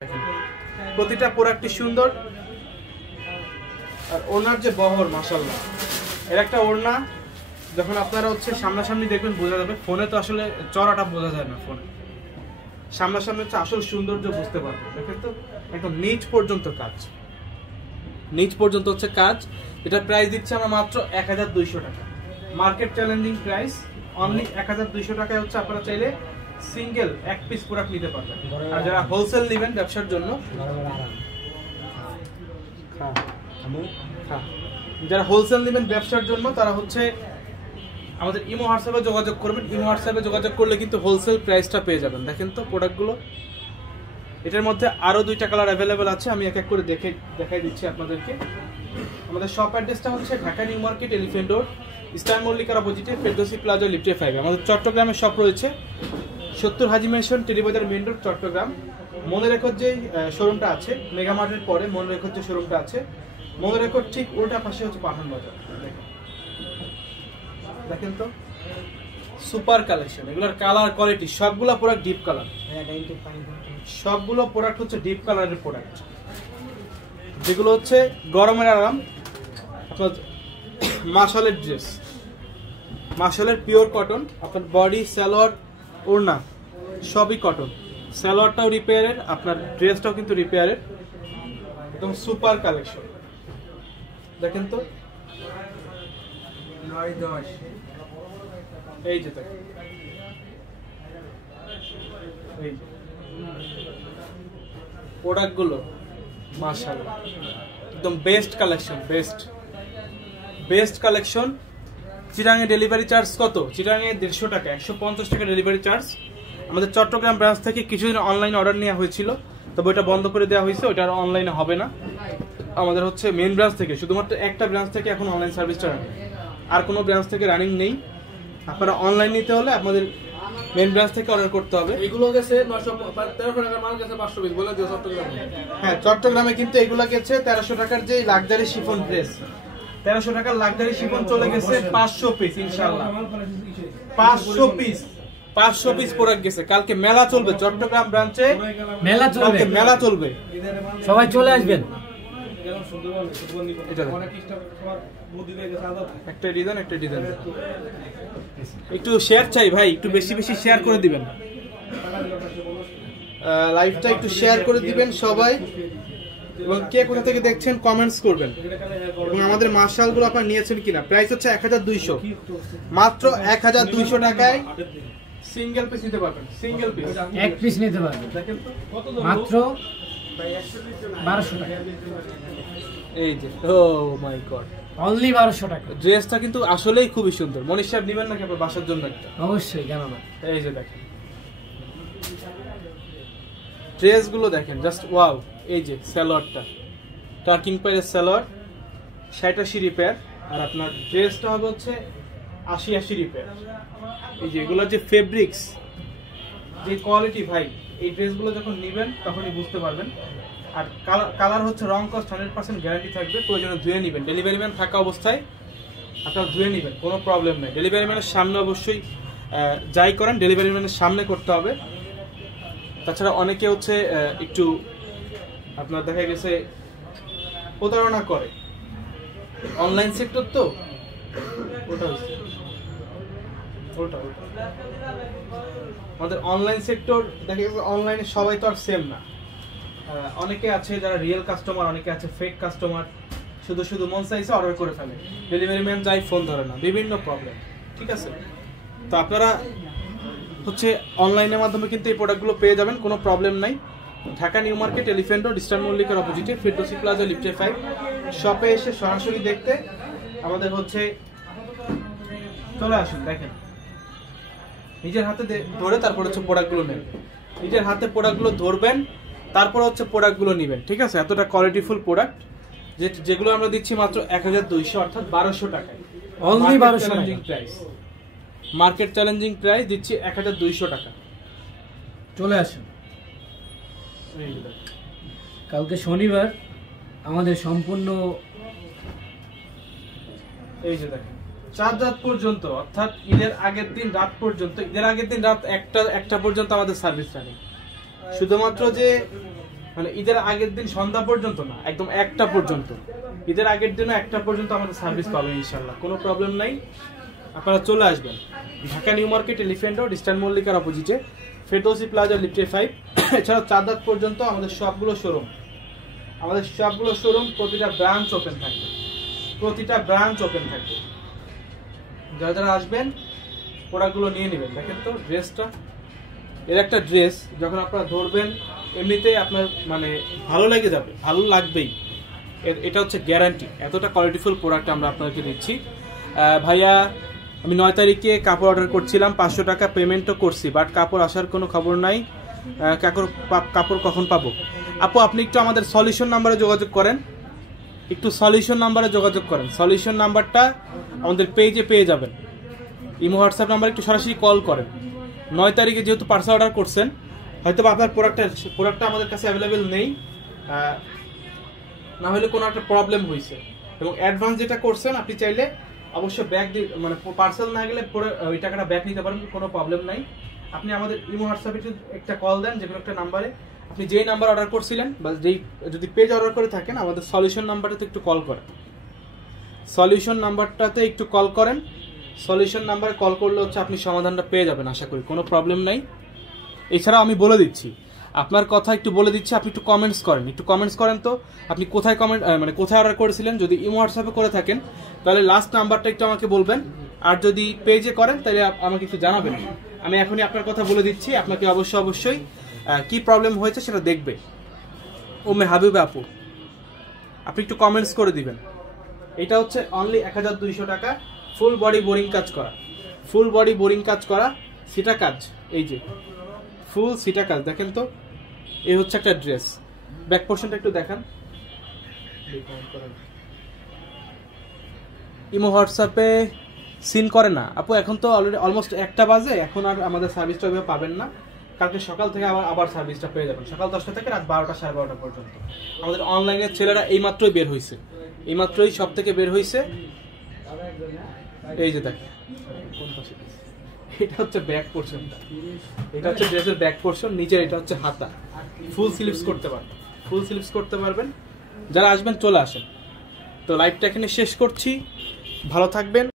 প্রতিটা প্রোডাক্টই সুন্দর আর ওনার যে বহর মাশাআল্লাহ। এর একটা ওড়না যখন আপনারা হচ্ছে সামনাসামনি দেখবেন বোঝা যাবে, ফোনে তো আসলে চড়াটা বোঝা যায় না, ফোনে সামনাসামনি হচ্ছে আসল সৌন্দর্য বুঝতে পারবেন। দেখেন তো একদম নিচ পর্যন্ত কাজ, নিচ পর্যন্ত হচ্ছে কাজ। এটা প্রাইস দিচ্ছে আমরা মাত্র 1200 টাকা, মার্কেট চ্যালেঞ্জিং প্রাইস অনলি 1200 টাকায় হচ্ছে আপনারা চাইলে সিঙ্গেল এক পিস প্রোডাক্ট নিতে পারবেন। আর যারা হোলসেল নেবেন ব্যবসার জন্য, যারা হোলসেল নেবেন ব্যবসার জন্য তারা হচ্ছে আমাদের ইমো হোয়াটসঅ্যাপে যোগাযোগ করবেন। ইমো হোয়াটসঅ্যাপে যোগাযোগ করলে কিন্তু হোলসেল প্রাইসটা পেয়ে যাবেন। দেখেন তো প্রোডাক্টগুলো, এটার মধ্যে আরো 2টা কালার অ্যাভেলেবেল আছে, আমি এক এক করে দেখাই দিচ্ছি আপনাদেরকে। আমাদের শপ অ্যাড্রেসটা হচ্ছে Dhaka new market, elephant road, eastern মল্লিকার অপোজিটে, ফেরদৌসি প্লাজা, লিফটে 5। আমাদের চট্টগ্রামে শপ রয়েছে 70 Haji mansion, Terry Bazar main road, Chittagong. মনে রেখো যে শোরুমটা আছে মেগা মার্টের পরে, মনে রেখো যে শোরুমটা আছে, মনে রেখো ঠিক উল্টা পাশে হচ্ছে পাঠান বাজার। দেখেন তো সুপার কালেকশন, এগুলোর কালার কোয়ালিটি সবগুলো প্রোডাক্ট ডিপ কালার, সবগুলো প্রোডাক্ট হচ্ছে ডিপ কালারের প্রোডাক্ট, যেগুলো হচ্ছে গরমের আরাম। আপনার মাশালের ড্রেস, মাশালের পিওর কটন, আপনার বডি সালোয়ার ওড়না সবই কটন, সালোয়ারটাও রিপেয়ারের, আপনার ড্রেসটাও কিন্তু রিপেয়ারের, একদম সুপার কালেকশন। দেখেন তো 9-10 এই যে দেখেন, এই প্রোডাক্টগুলো মাশাআল্লাহ একদম বেস্ট কালেকশন, বেস্ট কালেকশন। চিটাঙে ডেলিভারি চার্জ কত? চিটাঙে 150 টাকা, 150 টাকা ডেলিভারি চার্জ। আমাদের চট্টগ্রাম ব্রাঞ্চ থেকে কিছুদিন অনলাইন অর্ডার নেওয়া হয়েছিল, তবে ওটা বন্ধ করে দেওয়া হয়েছে, ওটা আর অনলাইনে হবে না। আমাদের হচ্ছে মেন ব্রাঞ্চ থেকে, শুধুমাত্র একটা ব্রাঞ্চ থেকে এখন অনলাইন সার্ভিসটা রানিং, আর কোনো ব্রাঞ্চ থেকে রানিং নেই। আপনারা অনলাইন নিতে হলে আপনাদের মেন ব্রাঞ্চ থেকে অর্ডার করতে হবে। এগুলো গেছে 913 টাকার মাল গেছে 500 পিস বলে দিও চট্টগ্রামে। হ্যাঁ, চট্টগ্রামে কিন্তু এগুলো গেছে 1300 টাকার যে লাক্সারি শিফন ড্রেস, 1300 টাকার লাক্সারি শিফন চলে গেছে 500 পিস ইনশাআল্লাহ। 500 পিস প্রোডাক্ট গেছে। কালকে মেলা চলবে চট্টগ্রাম ব্রাঞ্চে, মেলা চলবে, সবাই চলে আসবেন। একটা ডিজাইন একটু শেয়ার চাই ভাই, একটু বেশি শেয়ার করে দিবেন, লাইভটা একটু শেয়ার করে দিবেন সবাই, এবং কে কোথা থেকে দেখছেন কমেন্টস করবেন, এবং আমাদের মাশালগুলো আপনারা নিয়েছেন কিনা। প্রাইস হচ্ছে 1200, মাত্র 1200 টাকায় সিঙ্গেল পিস নিতে পারবেন, সিঙ্গেল পিস এক পিস নিতে পারবেন দেখেন তো মাত্র 1200 টাকা। এই যে ও মাই গড, অনলি 1200 টাকা। ড্রেসটা কিন্তু আসলেই খুবই সুন্দর। মনীষ সাহেব নেবেন নাকি আপনার বাসার জন্য একটা? অবশ্যই, কেন না। এই যে দেখেন ড্রেসগুলো দেখেন, জাস্ট ওয়াও। এই যে সালোয়ারটা টার্কিং পাইরের সালোয়ার, 60-80 রিপেয়ার, আর আপনার ড্রেসটা হবে হচ্ছে 80-80 রিপেয়ার। এই যে এগুলো যে ফেব্রিক্স, যে কোয়ালিটি ভাই, এই ড্রেসগুলো যখন নেবেন তখনই বুঝতে পারবেন। আর কালার হচ্ছে রং কস্ট 100% গ্যারান্টি থাকবে, প্রয়োজনে ধুয়ে নেবেন। ডেলিভারি ম্যান থাকা অবস্থায় আপনারা ধুয়ে নেবেন, কোনো প্রবলেম নেই। ডেলিভারি ম্যানের সামনে অবশ্যই যাই করেন ডেলিভারি ম্যানের সামনে করতে হবে। তাছাড়া অনেকে হচ্ছে একটু আপনার দেখা গেছে প্রতারণা করে, অনলাইন সেক্টর তো ওটা হচ্ছে ওটা আমাদের অনলাইন সেক্টর। দেখা গেছে অনলাইনে সবাই তো আর সেম না, অনেকে আছে যারা রিয়েল কাস্টমার, অনেকে আছে ফেক কাস্টমার, শুধু মন চাইছে অর্ডার করে ফেলে, ডেলিভারি ম্যান যাই ফোন ধরে না, বিভিন্ন প্রবলেম। ঠিক আছে, তো আপনারা হচ্ছে অনলাইনের মাধ্যমে কিন্তু এই প্রোডাক্টগুলো পেয়ে যাবেন, কোনো প্রবলেম নাই। Dhaka new market, elephant road, eastern মল্লিকার অপোজিটে, ফেরদৌসি প্লাজা, লিফটে 5। শপে এসে সরাসরি দেখতে আমাদের হচ্ছে চলে আসুন। দেখেন নিজের হাতে ধরে তারপর হচ্ছে প্রোডাক্টগুলো নেবেন, নিজের হাতে প্রোডাক্টগুলো ধরবেন, তারপর হচ্ছে প্রোডাক্টগুলো নেবেন। ঠিক আছে, এতটা কোয়ালিটিফুল প্রোডাক্ট যেগুলো আমরা দিচ্ছি মাত্র 1200, অর্থাৎ 1200 টাকায়, only 1200 price, market challenging price দিচ্ছি 1200 টাকা। চলে আসুন। কালকে শনিবার, আমাদের সম্পূর্ণ এই যে দেখেন 4 রাত পর্যন্ত, অর্থাৎ ঈদের আগের দিন রাত পর্যন্ত, ঈদের আগের দিন রাত 1টা পর্যন্ত আমাদের সার্ভিস রানিং। শুধুমাত্র যে মানে ঈদের আগের দিন সন্ধ্যা পর্যন্ত না, একদম 1টা পর্যন্ত, ঈদের আগের দিনও 1টা পর্যন্ত আমাদের সার্ভিস পাবেন ইনশাল্লাহ, কোনো প্রবলেম নাই। আপনারা চলে আসবেন Dhaka new market, elephant road, eastern মল্লিকার অপোজিটে, ফেরদৌসি প্লাজা, লিফটে 5। এছাড়াও চাঁদাত পর্যন্ত আমাদের সবগুলো শোরুম, প্রতিটা ব্রাঞ্চ ওপেন থাকবে, যারা যারা আসবেন প্রোডাক্টগুলো নিয়ে নেবেন। দেখেন তো ড্রেসটা, এর একটা ড্রেস যখন আপনারা ধরবেন এমনিতেই আপনার মানে ভালো লেগে যাবে, ভালো লাগবেই, এটা হচ্ছে গ্যারান্টি। এতটা কোয়ালিটিফুল প্রোডাক্ট আমরা আপনাদেরকে দিচ্ছি। ভাইয়া আমি 9 তারিখে কাপড় অর্ডার করছিলাম, 500 টাকা পেমেন্টও করছি, বাট কাপড় আসার কোনো খবর নাই, কাপড় কখন পাবো? আপু আপনি একটু আমাদের সলিউশন নাম্বারে যোগাযোগ করেন, সলিউশন নাম্বারটা আমাদের পেজে পেয়ে যাবেন। ইমো হোয়াটসঅ্যাপ নাম্বার একটু সরাসরি কল করেন। 9 তারিখে যেহেতু পার্সেল অর্ডার করছেন, হয়তো আপনার প্রোডাক্টটা আমাদের কাছে অ্যাভেলেবেল নেই, না হলে কোনো একটা প্রবলেম হয়েছে, এবং অ্যাডভান্স যেটা করছেন আপনি চাইলে অবশ্যই ব্যাক মানে পার্সেল না গেলে ওই টাকাটা ব্যাক নিতে পারেন, কোনো প্রবলেম নাই। আপনি আমাদের ইমো হোয়াটসঅ্যাপে একটা কল দেন, যে কোনো একটা নাম্বারে, আপনি যেই নাম্বার অর্ডার করছিলেন বা যেই যদি পেজ অর্ডার করে থাকেন, আমাদের সলিউশন নাম্বারটাতে একটু কল করেন, সলিউশন নাম্বারে কল করলে হচ্ছে আপনি সমাধানটা পেয়ে যাবেন আশা করি, কোনো প্রবলেম নাই। এছাড়াও আমি বলে দিচ্ছি, আপনার কথা একটু বলে দিচ্ছি, আপনি একটু কমেন্টস করেন তো আপনি কোথায় কোথায় অর্ডার করেছিলেন। যদি ইমো হোয়াটসঅ্যাপে করে থাকেন তাহলে লাস্ট নাম্বারটা একটু আমাকে বলবেন, আর যদি পেজে করেন তাহলে আমাকে একটু জানাবেন। আমি এখনই আপনার কথা বলে দিচ্ছি, আপনাকে অবশ্যই কি প্রবলেম হয়েছে সেটা দেখবে। ওমে হাবিবে আপু, আপনি একটু কমেন্টস করে দিবেন। এটা হচ্ছে অনলি 1200 টাকা, ফুল বডি বোরিং কাজ করা সিটা কাজ, এই যে ফুল সিটা কাজ। দেখেন তো এই হচ্ছে একটা ড্রেস, ব্যাক পোর্শনটা একটু দেখান। ইমো হোয়াটসঅ্যাপে সিন করে না আপু, এখন তো অলরেডি অলমোস্ট 1টা বাজে, এখন আর আমাদের সার্ভিসটা ওইভাবে পাবেন না। কালকে সকাল থেকে আবার সার্ভিসটা পেয়ে যাবেন, সকাল 10টা থেকে রাত 12টা 12:30 পর্যন্ত। আমাদের অনলাইনের ছেলেরা এইমাত্রই বের হয়েছে, সব থেকে বের হয়েছে। এই যে দেখেন, এটা হচ্ছে ব্যাক পোর্শনটা, এটা হচ্ছে ড্রেসের ব্যাক পোর্শন, নিচে এটা হচ্ছে হাতা। ফুল স্লিভস করতে পারবেন, যারা আসবেন চলে আসেন। তো লাইভটা এখানে শেষ করছি, ভালো থাকবেন।